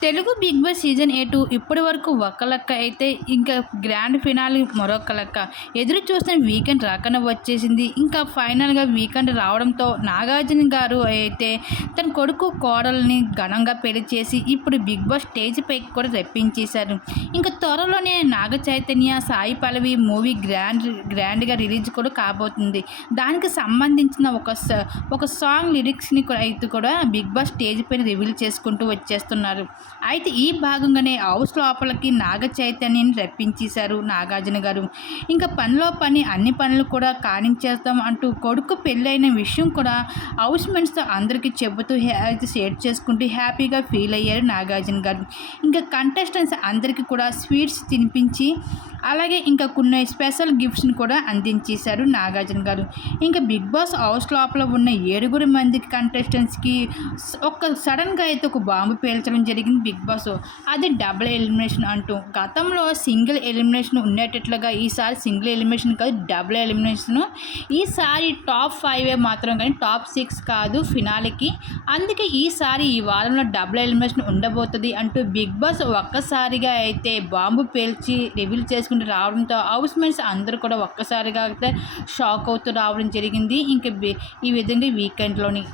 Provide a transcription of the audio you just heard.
Telugu 'big boss' season 8 ఇప్పటి వరకు ఒక లెక్క అయితే, ఇంకా గ్రాండ్ ఫినాలే మరొక లెక్క. ఎదురు చూస్తున్న వీకెండ్ రాకనే వచ్చేసింది. ఇంకా ఫైనల్‌గా వీకెండ్ రావడంతో నాగార్జున గారు అయితే తన కొడుకు, కోడల్ని ఘనంగా పెళ్లి చేసి ఇప్పుడు 'బిగ్ బాస్' స్టేజ్ పైకి కూడా రప్పించేశారు. ఇంకా త్వరలోనే నాగ చైతన్య, సాయి పల్లవి మూవీ గ్రాండ్‌గా రిలీజ్ కూడా కాబోతుంది. దానికి సంబంధించిన ఒక సాంగ్ లిరిక్స్‌ని కూడా 'బిగ్ బాస్' స్టేజ్ పైన రివీల్ చేసుకుంటూ వచ్చేస్తున్నారు. అయితే ఈ భాగంగానే హౌస్ లోపలికి నాగ చైతన్యని రప్పించేశారు నాగార్జున గారు. ఇంకా పనిలో పని అన్ని పనులు కూడా కానించేస్తాం అంటూ కొడుకు పెళ్ళైన విషయం కూడా హౌస్ మేట్స్‌తో అందరికీ చెబుతూ షేర్ చేసుకుంటూ హ్యాపీగా ఫీల్ అయ్యారు నాగార్జున గారు. ఇంకా కంటెస్టెంట్స్ అందరికీ కూడా స్వీట్స్ తినిపించి, అలాగే ఇంకా కొన్ని స్పెషల్ గిఫ్ట్స్‌ని కూడా అందించేశారు నాగార్జున గారు. ఇంకా 'బిగ్ బాస్' హౌస్ లోపల ఉన్న 7 మందికి కంటెస్టెంట్స్‌కి సడన్‌గా అయితే ఒక బాంబు పేల్చడం జరిగింది 'బిగ్ బాస్'. అది డబుల్ ఎలిమినేషన్ అంటూ. గతంలో సింగిల్ ఎలిమినేషన్ ఉండేటట్లుగా ఈసారి సింగిల్ ఎలిమినేషన్ కాదు, డబుల్ ఎలిమినేషను. ఈసారి టాప్ 5 మాత్రం కానీ టాప్ 6 కాదు ఫినాలేకి. అందుకే ఈసారి ఈ వారంలో డబుల్ ఎలిమినేషన్ ఉండబోతుంది అంటూ 'బిగ్ బాస్' ఒక్కసారిగా అయితే బాంబు పేల్చి రివీల్ చేసుకుంటూ రావడంతో హౌస్ మేట్స్ అందరూ కూడా ఒక్కసారిగా అయితే షాక్ అవుతూ రావడం జరిగింది. ఇంకా ఈ విధంగా వీకెండ్‌లోని